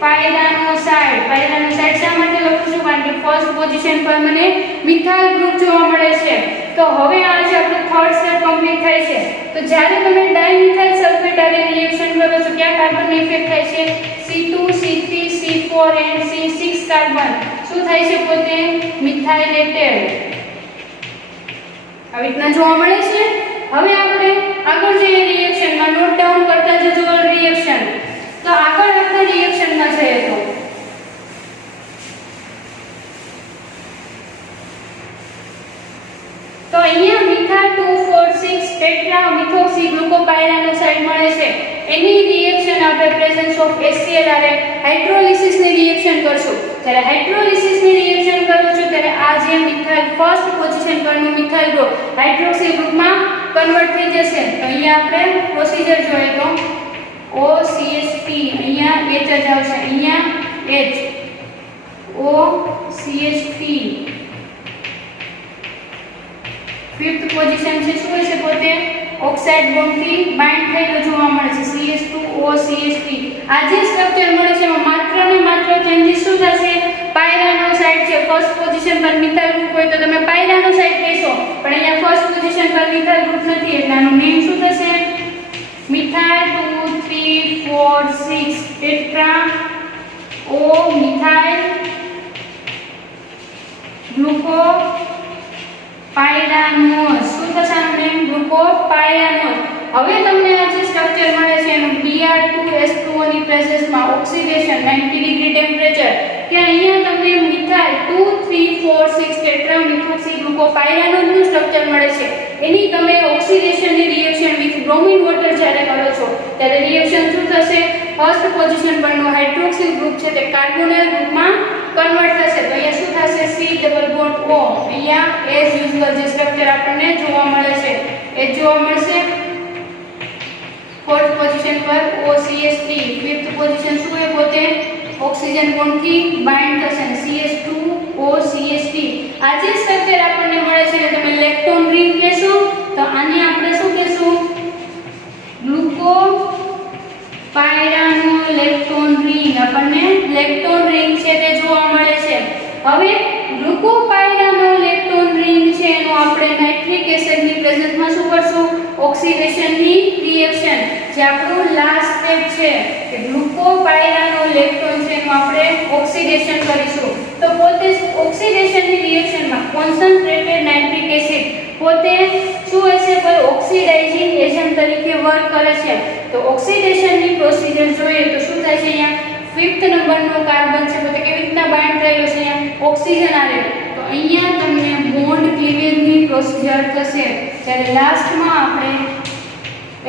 પાયરાનોસાઇડ શા માટે લખું છું કારણ કે ફર્સ્ટ પોઝિશન પર મને મિથાઇલ ગ્રુપ જોવા મળે છે તો હવે આ જે આપણો થર્ડ સ્ટેપ કમ્પ્લીટ થાય છે તો જ્યારે તમે ડાયમિથાઇલ સલ્ફેટ આરે રિએક્શન કરો છો ક્યાં કાર્બનનો ઇફેક્ટ થાય છે C2 C3 C4 and C6 carbon શું થાય છે પોતે મિથાઇલેટેડ આવી રીતના જોવા મળે છે હવે આપણે આગળ જઈએ રિએક્શનમાં નોટ ડાઉન કરતા જજો રિએક્શન તો આગળ આપણે રિએક્શનમાં જઈએ તો અહીંયા મિથાઇલ 2,4,6 ટેટ્રા મિથોક્સી ગ્લુકોપાયરાનોસાઇડ મળે છે એની રિએક્શન આપણે પ્રેઝન્સ ઓફ HCl આરે હાઇડ્રોલિસિસની રિએક્શન કરશું જ્યારે હાઇડ્રોલિસિસની રિએક્શન કરો છો ત્યારે આ જે મિથાઇલ ફર્સ્ટ પોઝિશન પરનું મિથાઇલ ગ્રુપ હાઇડ્રોક્સી ગ્રુપમાં કન્વર્ટ થઈ જશે તો અહીંયા આપણે પ્રોસિજર જોઈએ તો OCH3 અહીંયા H જ આવશે અહીંયા H OCH3 ફિફ્થ પોઝિશન છે શું છે પોતે ઓક્સાઇડ બોન્ડથી બાઇન્ડ થયેલો જોવા મળે છે CH2OCH3 આ જે સ્ટ્રક્ચર મળે છે એમાં માત્ર ને માત્ર ચેન્જીસ શું થશે પાયરાનોસાઇડ છે ફર્સ્ટ પોઝિશન પર મિથાઇલ ગ્રુપ હોય તો તમે પાયરાનોસાઇડ કહેશો પણ અહીંયા ફર્સ્ટ પોઝિશન પર મિથાઇલ ગ્રુપ નથી એટલે આનું નેમ શું થશે મિથાઇલ 2 3 4 6 ટેટ્રા ઓ મિથાઇલ ગ્લુકો પાયરાનોસ શું થશે આનું નેમ ગ્લુકોપાયરાનોસ હવે તમને આ જે સ્ટ્રક્ચર મળે છે એનું Br2S2O ની પ્રેઝન્સમાં ઓક્સિડેશન 90 ડિગ્રી ટેમ્પરેચર કે અહીંયા તમને મિથાઇલ 2 3 4 6 ટેટ્રા મિથોક્સી ગ્લુકોપાયરાનોસ નું સ્ટ્રક્ચર મળે છે એની તમે ઓક્સિડેશનની રિએક્શન વિથ બ્રોમિન વોટર જ્યારે કરો છો ત્યારે રિએક્શન શું થશે ફર્સ્ટ પોઝિશન પરનું હાઇડ્રોક્સિલ ગ્રુપ છે તે કાર્બોનિલ ગ્રુપમાં કન્વર્ટ થશે તો અહીંયા શું થશે C ડબલ બોન્ડ O અહીંયા એઝ યુઝ્યુઅલ જે સ્ટ્રક્ચર આપણને જોવા મળે છે એ જોવા મળશે ફોર્થ પોઝિશન પર OCH3 ફિફ્થ પોઝિશન શું છે પોતે ઓક્સિજન બોન્ડથી બાઇન્ડ થશે CH2OCH3 આ જે સ્ટ્રક્ચર આપણને મળે છે એને તમે લેક્ટોન રિંગ કહેશો તો આને આપણે શું કહેશું ગ્લુકોપાયરાનોલેક્ટોન રિંગ આપણને લેક્ટોન રિંગ છે તે જોવા મળે છે હવે ગ્લુકોપાયરાનોલેક્ટોન રિંગ છે એનો આપણે નાઇટ્રિક એસિડની પ્રેઝન્સમાં શું કરશું ઓક્સિડેશનની રિએક્શન જે આપણું લાસ્ટ સ્ટેપ છે કે ગ્લુકોપાયરાનોલેક્ટોન છે એનું આપણે ઓક્સિડેશન કરીશું તો પોતે ઓક્સિડેશનની રિએક્શનમાં કોન્સન્ટ્રેટેડ નાઇટ્રિક એસિડ પોતે શું હશે કોઈ ઓક્સિડાઇઝિંગ એજન્ટ તરીકે વર્ક કરે છે તો ઓક્સિડેશનની પ્રોસિજર જોઈએ તો શું થાય છે અહીંયા ફિફ્થ નંબરનો કાર્બન છે પોતે કેવી રીતના બાઇન્ડ થયેલો છે અહીંયા ઓક્સિજન આરે તો અહીંયા તમને બોન્ડ ક્લીવેજની પ્રોસિજર થશે જ્યારે લાસ્ટમાં આપણે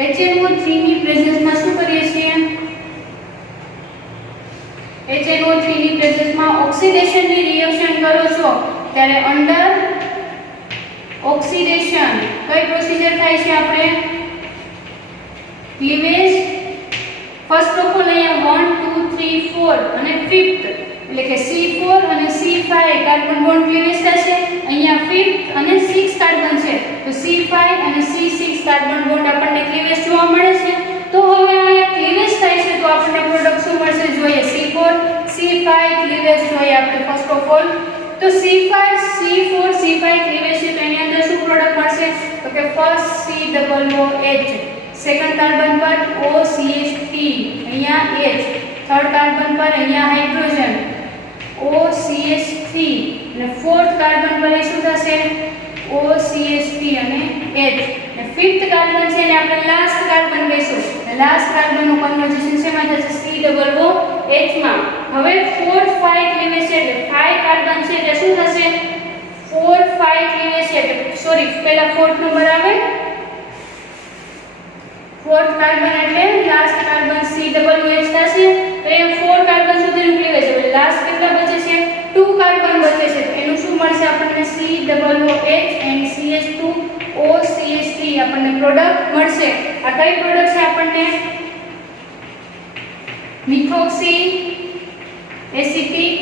HNO3 ની પ્રેઝન્સમાં શું કરીએ છીએ HNO3 ની પ્રેઝન્સમાં ઓક્સિડેશનની રિએક્શન કરો છો ત્યારે અંડર ઓક્સિડેશન કઈ પ્રોસિજર થાય છે આપણે ક્લીવેજ ફર્સ્ટ ઓફ ઓલ અહીંયા 1 2 3 4 અને ફિફ્થ એટલે કે C4 અને C5 કાર્બન બોન્ડ ક્લીવેજ થશે અહીંયા ફિફ્થ અને 6 કાર્બન છે તો C5 અને C6 કાર્બન બોન્ડ આપણને ક્લીવેજ જોવા મળે છે તો હવે અહીંયા ક્લીવેજ થાય છે તો આપણને પ્રોડક્ટ શું મળશે જોઈએ C4 C5 ક્લીવેજ જોઈએ આપણે ફર્સ્ટ ઓફ ઓલ તો C5 C4 C5 ક્લીવેજ છે તો એની અંદર શું પ્રોડક્ટ મળશે તો કે ફર્સ્ટ COOH સેકન્ડ કાર્બન પર OCH3 અહીંયા H થર્ડ કાર્બન પર અહીંયા હાઇડ્રોજન OCH3 અને ફોર્થ કાર્બન પર શું થશે OCH3 અને H અને ફિફ્થ કાર્બન છે એને આપણે લાસ્ટ કાર્બન કહીશું લાસ્ટ કાર્બનનું કન્વર્ઝેશન શેમાં થશે COOH માં હવે 4 5 ક્લીવેજ છે એટલે 5 કાર્બન છે એટલે શું થશે 4 5 ક્લીવેજ છે સોરી પહેલા ફોર્થ નંબર આવે ફોર્થ કાર્બન એટલે લાસ્ટ કાર્બન COOH થશે તો એ 4 કાર્બન સુધીનું ક્લીવેજ છે લાસ્ટ કેટલા બચે છે 2 કાર્બન બચે છે તો એનું શું મળશે આપણને COOH and CH2OCH3 આપણને પ્રોડક્ટ મળશે આ કઈ પ્રોડક્ટ છે આપણને મિથોક્સી એસિટિક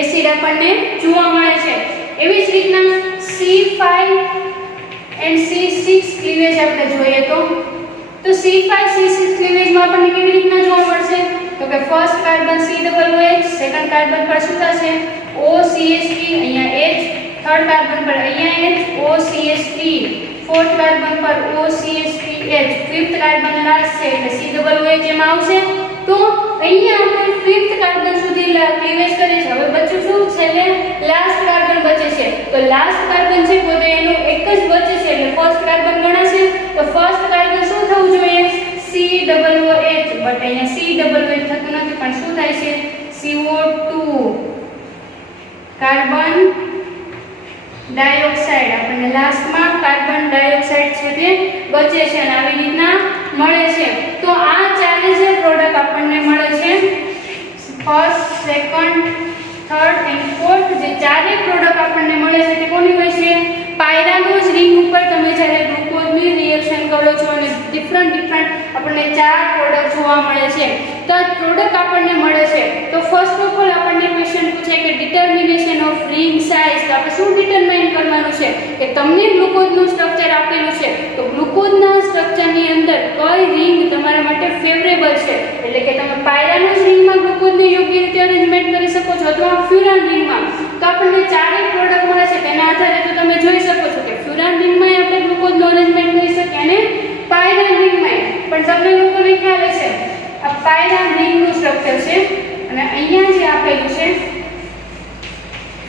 એસિડ આપણને જોવા મળે છે. એવી જ રીતના C5 and C6 ક્લીવેજ આપણે જોઈએ તો C5 C6 ક્લીવેજમાં આપણને કેવી રીતના જોવા મળશે તો કે first carbon COOH, second carbon પર શું થશે OCH3, અહીંયા H, થર્ડ કાર્બન પર અહીંયા H, OCH3, ફોર્થ કાર્બન પર OCH3H, ફિફ્થ કાર્બન લાસ્ટ છે એટલે COOH એમાં આવશે. તો અહીંયા આપણે ફિફ્થ કાર્બન સુધી ક્લીવેજ કરીએ છીએ. હવે બચ્યું શું છેલ્લે લાસ્ટ કાર્બન બચે છે. તો લાસ્ટ કાર્બન છે પોતે એનું એક જ બચે છે એટલે ફર્સ્ટ કાર્બન ગણાશે. તો ફર્સ્ટ કાર્બન શું થવું જોઈએ COOH, બટ અહીંયા COOH થતું નથી પણ શું થાય છે CO2 કાર્બન ડાયોક્સાઇડ આપણને લાસ્ટમાં કાર્બન ડાયોક્સાઇડ છે તે બચે છે અને આવી રીતના મળે છે. તો આ ચારે જે પ્રોડક્ટ આપણને મળે છે first, second, third and fourth જે ચારે પ્રોડક્ટ આપણને મળે છે તે કોની હોય છે પાયરાનોઝ રિંગ ઉપર તમે જ્યારે ગ્લુકોઝની રિએક્શન કરો છો અને ડિફરન્ટ આપણને ચાર પ્રોડક્ટ જોવા મળે છે. તો આ પ્રોડક્ટ આપણને મળે છે તો ફર્સ્ટ ઓફ ઓલ આપણને ક્વેશ્ચન પૂછે કે ડિટર્મિનેશન ઓફ રિંગ સાઇઝ. તો આપણે શું ડિટરમાઇન કરવાનું છે કે તમને ગ્લુકોઝનું સ્ટ્રક્ચર આપેલું છે તો ગ્લુકોઝના સ્ટ્રક્ચરની અંદર કઈ રિંગ તમારા માટે ફેવરેબલ છે એટલે કે તમે પાયરાનોઝ રિંગમાં ગ્લુકોઝને યોગ્ય રીતે અરેન્જમેન્ટ કરી શકો છો અથવા ફ્યુરાન રિંગમાં. તો આપણને ચારેય પ્રોડક્ટ મળે છે તેના આધારે તો તમે જોઈ શકો છો કે ફ્યુરાન રિંગમાં આપણે ગ્લુકોઝનું અરેન્જમેન્ટ કરી શકીએ અને પાયરાન રિંગમાં. પણ તમને લોકોને ખ્યાલ હશે આ પાયરાન રિંગનું સ્ટ્રક્ચર છે અને અહીંયા જે આપેલું છે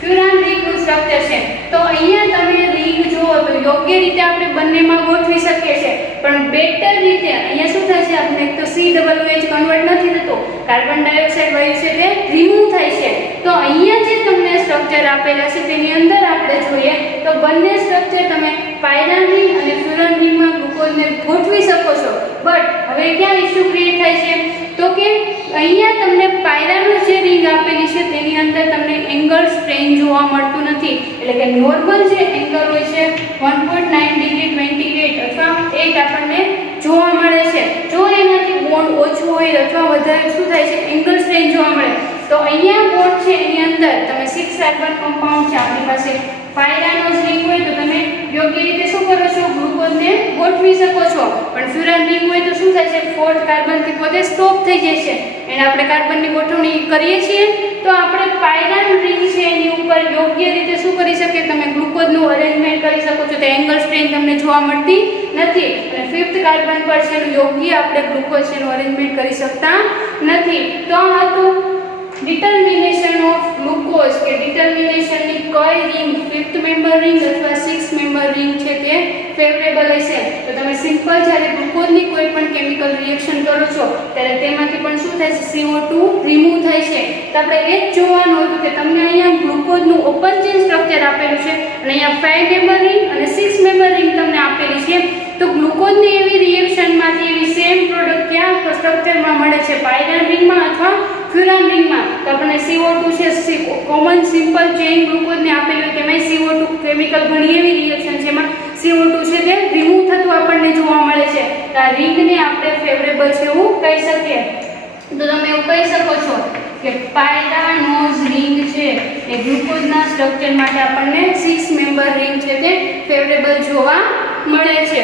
ફ્યુરાન રિંગનું સ્ટ્રક્ચર છે. તો અહીંયા તમે રિંગ જુઓ તો યોગ્ય રીતે આપણે બંનેમાં ગોઠવી શકીએ છીએ પણ બેટર રીતે અહીંયા શું થાય છે આપણે એક તો COOH કન્વર્ટ નથી થતો, કાર્બન ડાયોક્સાઇડ વાયુ છે તે રિમૂવ થાય છે. તો અહીંયા જે તમને સ્ટ્રક્ચર આપેલા છે તેની અંદર આપણે જોઈએ તો બંને સ્ટ્રક્ચર તમે પાયરાન રિંગ અને ફ્યુરાન રિંગમાં ગ્લુકોઝને ગોઠવી શકો છો. બટ હવે ક્યાં ઇશ્યુ ક્રિએટ થાય છે તો કે અહીંયા તમને પાયરાનોઝ જે રિંગ આપેલી છે તેની અંદર તમને એંગલ સ્ટ્રેન જોવા મળતું નથી એટલે કે નોર્મલ જે એંગલ હોય છે 1.9 ડિગ્રી 20 ગ્રેડ અથવા 8 આપણને જોવા મળે છે. જો એનાથી બોન્ડ ઓછું હોય અથવા વધારે શું થાય છે એંગલ સ્ટ્રેન જોવા મળે. તો અહીંયા બોન્ડ છે એની અંદર તમે 6 કાર્બન કમ્પાઉન્ડ છે આપણી પાસે પાયરાનોઝ રિંગ હોય તો તમે યોગ્ય રીતે શું કરો છો ગ્લુકોઝને ગોઠવી શકો છો. પણ ફ્યુરાન રિંગ હોય તો શું થાય છે ફોર્થ કાર્બનથી પોતે સ્ટોપ થઈ જાય છે એને આપણે કાર્બનની ગોઠવણી કરીએ છીએ. તો આપણે પાયરાન રિંગ છે એની ઉપર યોગ્ય રીતે શું કરી શકીએ તમે ગ્લુકોઝનું અરેન્જમેન્ટ કરી શકો છો. તો એંગલ સ્ટ્રેન તમને જોવા મળતી નથી અને ફિફ્થ કાર્બન પર છે યોગ્ય આપણે ગ્લુકોઝ એનું અરેન્જમેન્ટ કરી શકતા નથી. તો આ હતું ડિટર્મિનેશન ઓફ ગ્લુકોઝ કે ડિટર્મિનેશનની કઈ રિંગ ફિફ્થ મેમ્બર રિંગ અથવા સિક્સ મેમ્બર રિંગ છે તે ફેવરેબલ હશે. તો તમે સિમ્પલ જ્યારે ગ્લુકોઝની કોઈ પણ કેમિકલ રિએક્શન કરો છો ત્યારે તેમાંથી પણ શું થાય છે CO2 રિમૂવ થાય છે. તો આપણે એ જ જોવાનું હતું કે તમને અહીંયા ગ્લુકોઝનું ઓપન ચેન સ્ટ્રક્ચર આપેલું છે અને અહીંયા 5 મેમ્બર રિંગ અને 6 મેમ્બર રિંગ તમને આપેલી છે. તો ગ્લુકોઝની એવી રિએક્શનમાંથી એવી સેમ પ્રોડક્ટ ક્યાં સ્ટ્રક્ચરમાં મળે છે પાયરાન રિંગમાં અથવા ફ્યુરાન રિંગમાં. તો આપણને CO2 છે કોમન સિમ્પલ ચેઇન ગ્લુકોઝને આપેલું તેમાં CO2 કેમિકલ ઘણી એવી રિએક્શન છે એમાં CO2 છે તે રિમૂવ થતું આપણને જોવા મળે છે. તો આ રિંગને આપણે ફેવરેબલ છે એવું કહી શકીએ. તો તમે એવું કહી શકો છો કે પાયરાનોઝ રિંગ છે એ ગ્લુકોઝના સ્ટ્રક્ચર માટે આપણને 6 મેમ્બર રિંગ છે તે ફેવરેબલ જોવા મળે છે.